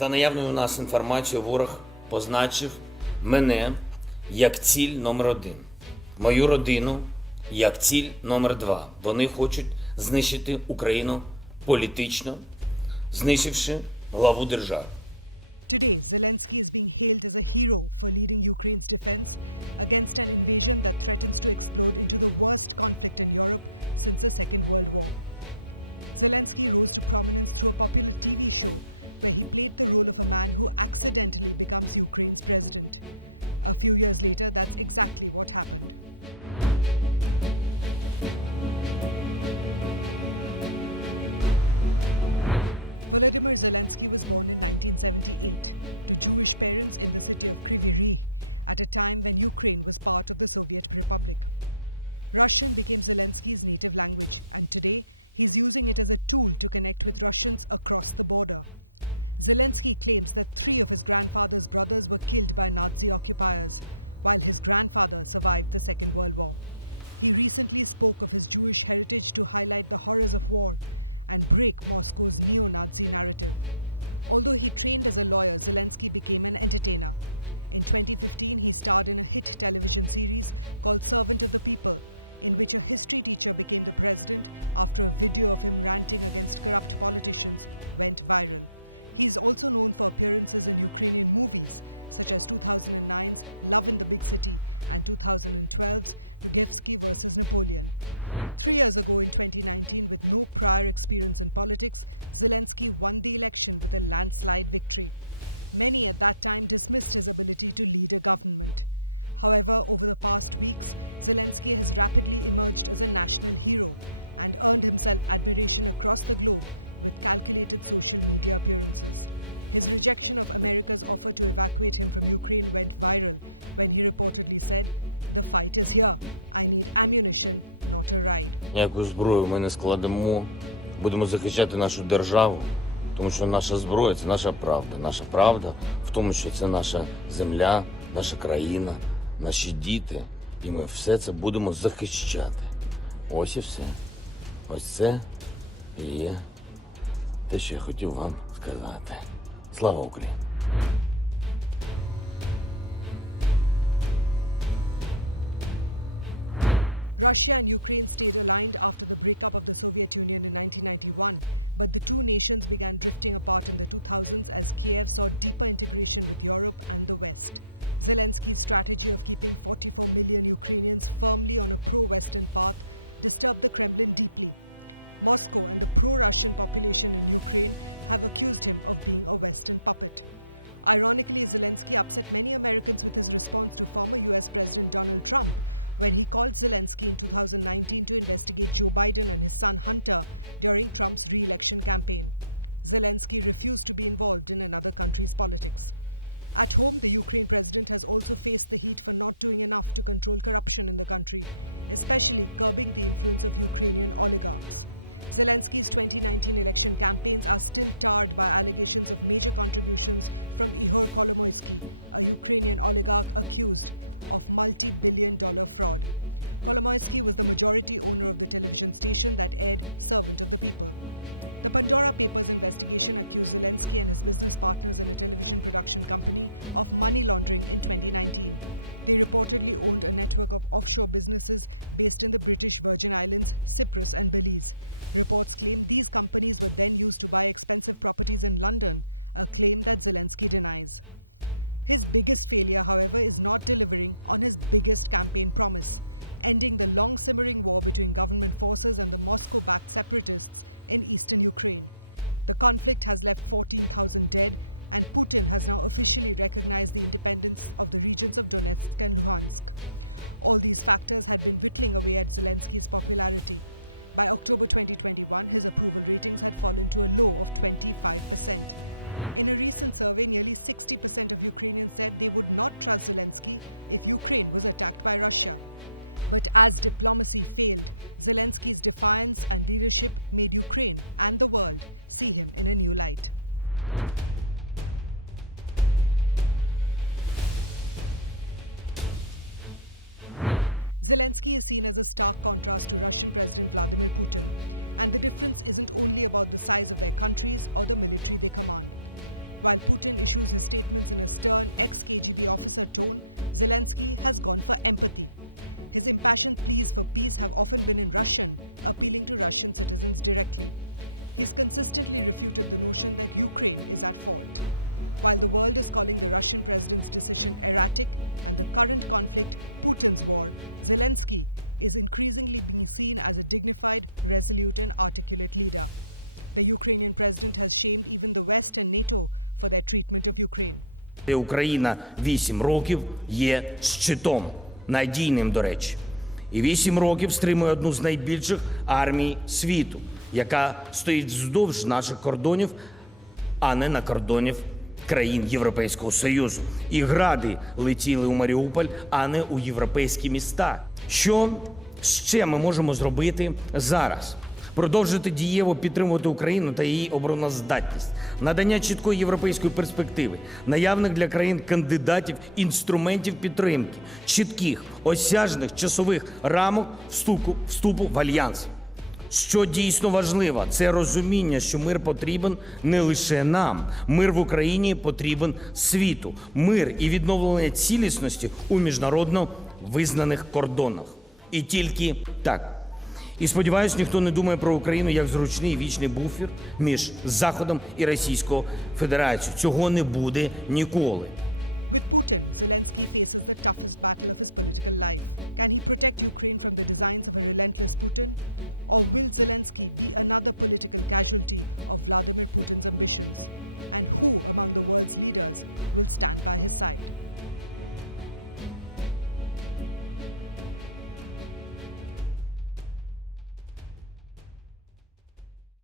За наявною у нас інформацією, ворог позначив мене як ціль номер 1, мою родину як ціль номер 2. Вони хочуть знищити Україну політично, знищивши главу держави. Today, Zelensky is being hailed as a hero for leading Ukraine's defense against an invasion that threatens to explode into the worst conflict in Europe since the Second World War. Zelensky rose to prominence through a popular TV show and he played the role of a man who accidentally becomes Ukraine's president. A few years later, that's exactly what happened. Volodymyr Zelensky was born in 1978 to Jewish parents innocent of Ukraine at a time when Ukraine was part of the Soviet Republic. Russian became Zelensky's native language, and today he's using it as a tool to connect with Russians across the border. Zelensky claims that 3 of his grandfather's brothers were killed by Nazi occupiers, while his grandfather survived the Second World War. He recently spoke of his Jewish heritage to highlight the horrors of war and break Moscow's neo-Nazi narrative. Although he trained as a lawyer, Zelensky became an entertainer. In 2015, he starred in a hit television series called Servant of the People, in which a history teacher became the president after a video of him ranting against corrupt politicians went viral. He is also known for appearances in Ukrainian movies, such as 2009's Love in the Big City and 2012's Nevsky vs. Napoleon. 3 years ago in 2019, with no prior experience in politics, Zelensky won the election with a landslide victory. Many at that time dismissed his ability to lead a government. However, over the past weeks, Zelensky has rapidly emerged as a national hero and earned himself admiration across the globe with calculated social media appearances. His rejection of America's offer to evacuate him from Ukraine went viral when he reportedly said, "The fight is here. I need ammunition, not a ride." Яку зброю ми не складемо, будемо захищати нашу державу, тому що наша зброя – це наша правда. Наша правда в тому, що це наша земля, наша країна, наші діти, і ми все це будемо захищати. Ось і все. Ось це і є те, що я хотів вам сказати. Слава Україні! Russia and Ukraine stayed aligned after the breakup of the Soviet Union in 1991, but the two nations began drifting apart in the 2000s as Kiev saw deeper integration with Europe and the West. Zelensky's strategy of keeping 44 million Ukrainians firmly on the pro-Western path disturbed the Kremlin deeply. Moscow and the pro-Russian population in Ukraine have accused him of being a Western puppet. Ironically, Zelensky upset many Americans with his response to former US President Donald Trump when he called Zelensky in 2019 to investigate Joe Biden and his son Hunter during Trump's re-election campaign. Zelensky refused to be involved in another country's politics. At home, the Ukraine president has also faced the heat for not doing enough to control corruption in the country, especially in curbing the influence of Ukrainian oligarchs. Zelensky's 2019 election campaigns are still tarred by allegations of major contributions from Igor Kolomoisky, a Ukrainian oligarch accused of multi-billion-dollar fraud. Kolomoisky was the majority owner of the television station that aired Servant of the People. The Pandora Papers investigation accused Zelensky and his business partners in the television production company of money laundering in 2019. He reportedly owned a network of offshore businesses based in the British Virgin Islands, Cyprus and Belize. Reports claim these companies were then used to buy expensive properties in London, a claim that Zelensky denies. His biggest failure, however, is not delivering on his biggest campaign promise, ending the long-simmering war between government forces and the Moscow-backed separatists in eastern Ukraine. The conflict has left 14,000 dead, and Putin has now officially recognized the independence of the regions of Donetsk and Luhansk. All these factors have been whittling away at Zelensky's popularity. By October 2021, his approval ratings were falling to a low of 25%. In a recent survey, nearly 60% of Ukrainians said they would not trust Zelensky if Ukraine was attacked by Russia. But as diplomacy failed, Zelensky's defiance and leadership made Ukraine and the world see him in a new light. Zelensky is seen as a stark contrast to Russian President Vladimir Putin, and the difference isn't only about the size of their countries or the military they command. While Putin dignified, resolute, and articulate leader. The Ukrainian president has shamed even the West and NATO for their treatment of Ukraine. Де Україна 8 років є щитом, надійним, до речі. І 8 років стримує одну з найбільших армій світу, яка стоїть вздовж наших кордонів, а не на кордонів країн Європейського Союзу. І гради летіли у Маріуполь, а не у європейські міста. Що ще ми можемо зробити зараз? Продовжити дієво підтримувати Україну та її обороноздатність, надання чіткої європейської перспективи, наявних для країн-кандидатів інструментів підтримки, чітких, осяжних часових рамок вступу в альянс. Що дійсно важливо, це розуміння, що мир потрібен не лише нам. Мир в Україні потрібен світу. Мир і відновлення цілісності у міжнародно визнаних кордонах. І тільки так. І сподіваюсь, ніхто не думає про Україну як зручний вічний буфер між Заходом і Російською Федерацією. Цього не буде ніколи.